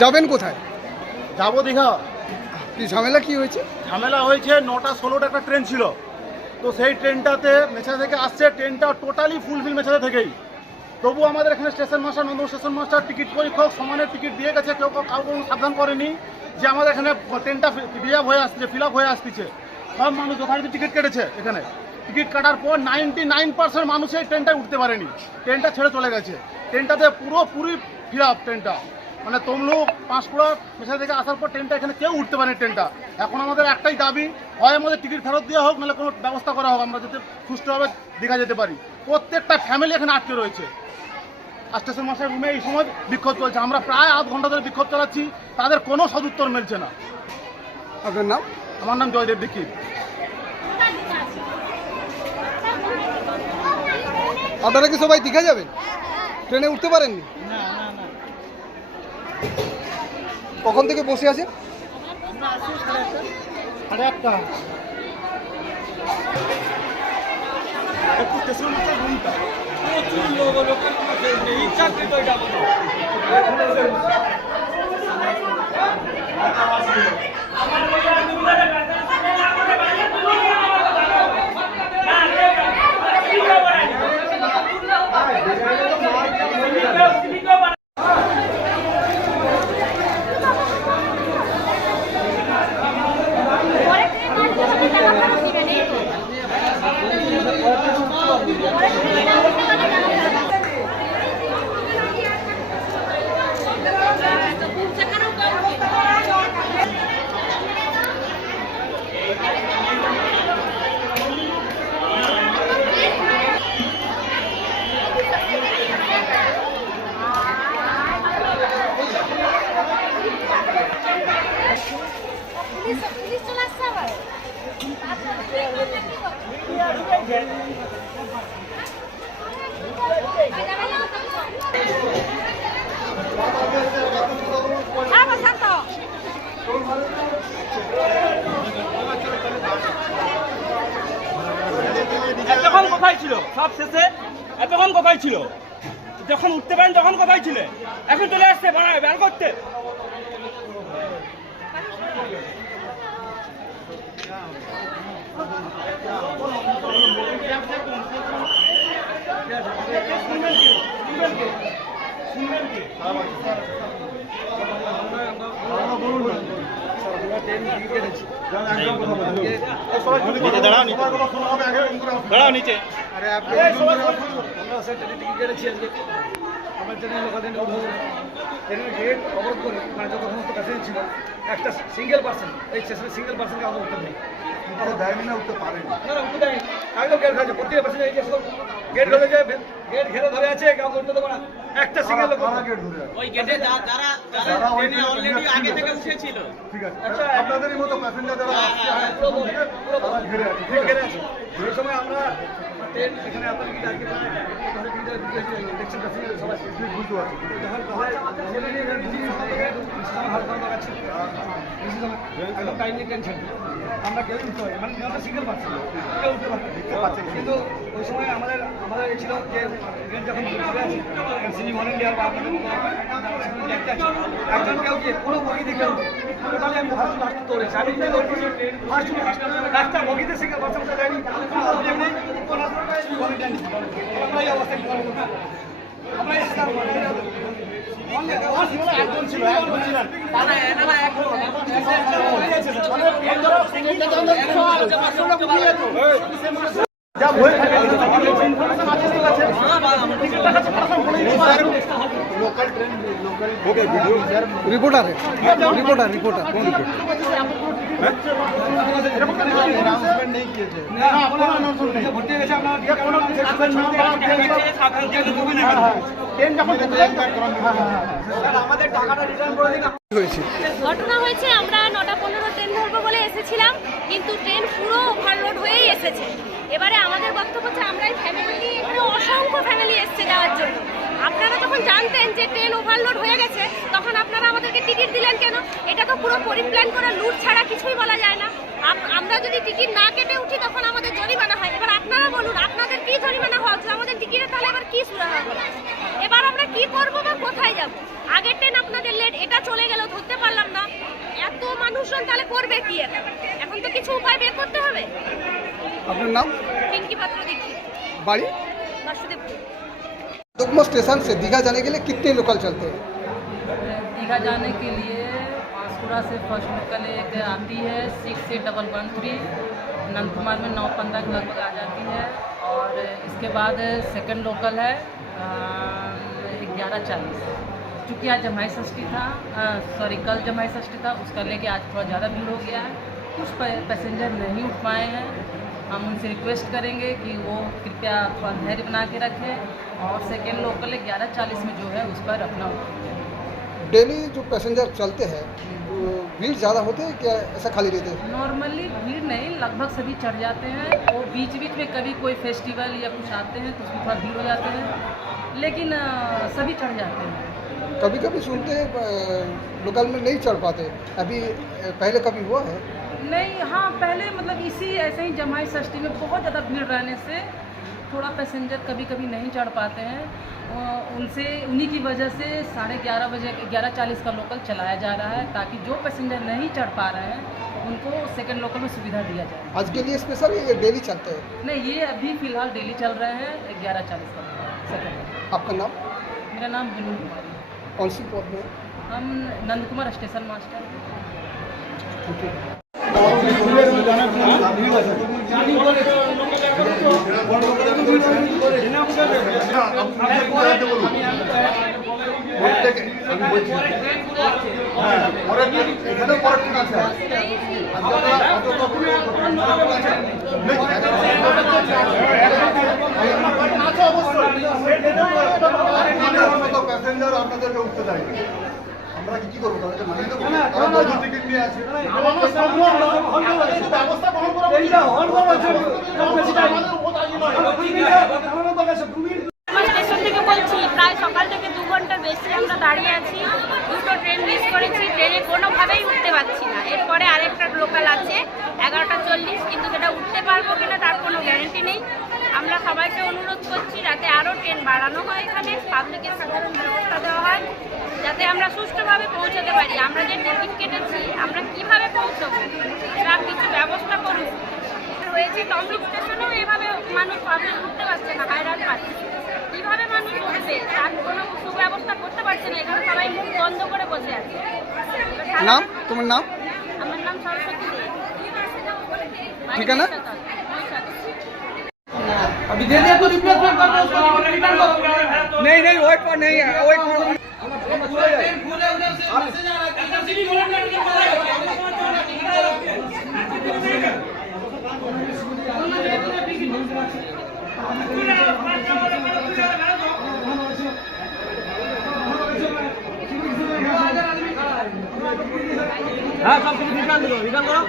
যাবেন কোথায়? যাবো দীঘা। কি ঝামেলা কি হয়েছে? ঝামেলা হয়েছে, 9টা 16টা একটা ট্রেন ছিল, তো সেই ট্রেনটাতে মেছা থেকে আসছে, ট্রেনটা টোটালি ফুলফিল মেছাতে থেকেই। তবু আমাদের এখানে স্টেশন মাস্টার, নন্দন স্টেশন মাস্টার, টিকিট পরীক্ষক সমানের টিকিট দিয়ে গেছে, কেউ কাউকে সাবধান করেনি যে আমাদের এখানে ট্রেনটা রিজার্ভ হয়ে আসছে, ফিল আপ হয়ে আসতেছে। সব মানুষ যথারীতি টিকিট কেটেছে। এখানে টিকিট কাটার পর 99% মানুষ এই ট্রেনটায় উঠতে পারেনি, ট্রেনটা ছেড়ে চলে গেছে। ট্রেনটাতে পুরোপুরি ফিল আপ ট্রেনটা, মানে তমলুক পাঁশকুড়া মেছা থেকে আসার পর ট্রেনটা এখানে কেউ উঠতে পারেনি ট্রেনটা। এখন আমাদের একটাই দাবি, হয় আমাদের টিকিট ফেরত দেওয়া হোক, নাহলে কোনো ব্যবস্থা করা হোক, আমরা যাতে সুষ্ঠুভাবে দীঘা যেতে পারি। প্রত্যেকটা ফ্যামিলি এখানে আটকে রয়েছে। আর স্টেশন মাস্টার রুমে এই সময় বিক্ষোভ চলছে, আমরা প্রায় আধ ঘন্টা ধরে বিক্ষোভ চালাচ্ছি, তাদের কোনো সদুত্তর মিলছে না। আপনার নাম? আমার নাম জয়দেব দীক্ষিত। আপনারা কি সবাই দীঘা যাবেন? ট্রেনে উঠতে পারেননি? কখন থেকে বসে আছেন? 8:30। এতক্ষণ কোথায় ছিল? সব শেষে এতক্ষণ কোথায় ছিল? যখন উঠতে পারেন তখন কোথায় ছিলে? এখন চলে আসছে বের করতে। দাঁড়াও নিচে। টিকিট কেটেছি আজকে, আমার ট্রেনের লোকাল ট্রেনে উঠবো, ট্রেনের গেট অবরোধ করে যত সমস্ত প্যাসেঞ্জার ছিল, একটা সিঙ্গেল পার্সন এই স্টেশনে সিঙ্গেল পার্সনকে আমরা উঠতে নেই, দেয়নি না, উঠতে পারেনি, না উঠতে দেয়নি। একদম গেট ধরেছে, প্রত্যেকটা প্যাসেঞ্জার এই যে গেট ধরে যায়, গেট ঘেরে ধরে আছে, কাউকে উঠতে দেবো না। একটা সিঙ্গেল লোক গেট ধরে আছে, ওই গেটে যারা ট্রেনে অলরেডি আগে থেকে উঠেছিল। ঠিক আছে, আচ্ছা আপনাদেরই মতো প্যাসেঞ্জার যারা পুরো ঘেরে আছে, পুরো ঘেরে আছে। এই সময় আমরা ট্রেন এখানে আপনার কি আজকে দেখছেন প্যাসেঞ্জার সবাই বুঝতে পারছি, যখন টাইমলি ট্রেন ছিল আমরা কেউ উঠতে পারি, মানে সিঙ্গেল পাচ্ছি কেউ উঠতে পারছি, কিন্তু ওই সময় আমাদের এই ছিল যে ট্রেন যখন চলে আসি সিনি ভলেন্টিয়ার বা আপনাদের একজন কেউ গিয়ে পুরো বগি দেখে টোটালি আমি ফার্স্ট দৌড়েছি, আমি ফার্স্ট একটা বগিতে সিঙ্গেল পার্সন দেয়নি, কোনো অভিযোগ নেই, কোনো আমরা এই অবস্থায় আমরা একজন ছিল, একজন ছিলেন রিপোর্টার রিপোর্টার ঘটনা হয়েছে, আমরা 9টা 15 ট্রেন ধরবো বলে এসেছিলাম, কিন্তু ট্রেন পুরো ওভারলোড হয়েই এসেছে। এবারে আমাদের বক্তব্য হচ্ছে আমরা ফ্যামিলি, এখানে অসংখ্য ফ্যামিলি এসছে যাওয়ার জন্য। আপনারা যখন জানতেন যে ট্রেন ওভারলোড হয়ে গেছে, তখন আপনারা আমাদেরকে টিকিট দিলেন কেন? এটা তো পুরো পরিপ্ল্যান করে লুট ছাড়া কিছুই বলা যায় না। আমরা যদি টিকিট না কেটে উঠি তখন আমাদের জরিমানা হয়। এবার আপনারা বলুন আপনাদের কি জরিমানা হওয়া উচিত? আমাদের টিকিটে তাহলে এবার কি শুরু হবে? এবার আমরা কি করবো বা কোথায় যাব? আগের ট্রেন আপনাদের লেট, এটা চলে গেল, ধরতে পারলাম না, এত মানুষজন তাহলে করবে কি? এখন তো কিছু উপায় বের করতে হবে। আপনার नाम? पिंकी पात्र दीक्षित, बाड़ी वासुदेवपुर। दुगमा स्टेशन से दीघा जाने के लिए कितने लोकल चलते हैं? दीघा जाने के लिए पांसकुरा से फर्स्ट लोकल एक आती है 6813, नंदकुमार में 9:15 के लगभग आ जाती है। और इसके बाद सेकंड लोकल है 11:40। चूँकि आज जमाई षष्ठी था, कल जमाई षष्ठी था, उसका लेके आज थोड़ा ज़्यादा भीड़ हो गया है। कुछ पैसेंजर नहीं उठ पाए हैं। हम उनसे रिक्वेस्ट करेंगे कि वो कृपया थोड़ा धैर्य बना के रखें और सेकेंड लोकल 11:40 में जो है उस पर रखना होगा। डेली जो पैसेंजर चलते हैं भीड़ ज़्यादा होते हैं क्या, ऐसा खाली रहते हैं? नॉर्मली भीड़ नहीं, लगभग सभी चढ़ जाते हैं। और बीच बीच में कभी कोई फेस्टिवल या कुछ आते हैं तो उसमें थोड़ा भीड़ हो जाते हैं, लेकिन सभी चढ़ जाते हैं। कभी कभी सुनते हैं लोकल में नहीं चढ़ पाते, अभी पहले कभी हुआ है? नहीं, हाँ पहले मतलब इसी ऐसे ही जमाई षष्ठी में बहुत ज़्यादा भीड़ रहने से थोड़ा पैसेंजर कभी कभी नहीं चढ़ पाते हैं। उनसे उन्हीं की वजह से 11:30 बजे 11:40 का लोकल चलाया जा रहा है, ताकि जो पैसेंजर नहीं चढ़ पा रहे हैं उनको सेकंड लोकल में सुविधा दिया जाए। आज के लिए स्पेशल ये डेली चलते हैं? नहीं, ये अभी फ़िलहाल डेली चल रहे हैं 11:40 का सेकंड। आपका नाम? मेरा नाम बिनू कुमारी है। कौन सी पद में? हम Nandkumar station master. Thank you. Passenger আপনাদেরকে উঠতে দেয়, আমরা কি করবো? তাদেরকে মানিয়ে দেবো? তারা টিকিট নিয়ে আছে, ব্যবস্থা গ্রহণ করা স্টেশন থেকে বলছি, প্রায় সকাল থেকে 2 ঘন্টার বেশি আমরা দাঁড়িয়ে আছি। দুটো ট্রেন মিস করেছি, ট্রেনে কোনোভাবেই উঠতে পারছি না। এরপরে আরেকটা লোকাল আছে 11:40, কিন্তু সেটা উঠতে পারবো কিনা তার কোনো গ্যারেন্টি নেই। আমরা সবাইকে অনুরোধ করছি যাতে আরও ট্রেন বাড়ানো হয়, এখানে পাবলিকের সাধারণ ব্যবস্থা দেওয়া হয়, যাতে আমরা সুষ্ঠুভাবে পৌঁছাতে পারি। আমরা যে টিকিট কেটেছি আমরা কিভাবে পৌঁছবো, এরা কিছু ব্যবস্থা করুন। হয়েছে টমলুক স্টেশনেও এভাবে মানুষ পাবলিক উঠতে পারছে না, হায়রান পাচ্ছে। কীভাবে মানুষ উঠবে তার কোনো সুব্যবস্থা করতে পারছে না, এখানে সবাই মুখ বন্ধ করে বসে আছে। नाम? तुम्हारा नाम? আমার নাম সরস্বতী দে। ঠিকানা? अभी दे दिया तो रिप्लेसमेंट कर दो, उसको रिटर्न करो। नहीं नहीं वेट पर नहीं है, वेट हाँ सब कुछ रिटर्न करो, रिटर्न करो।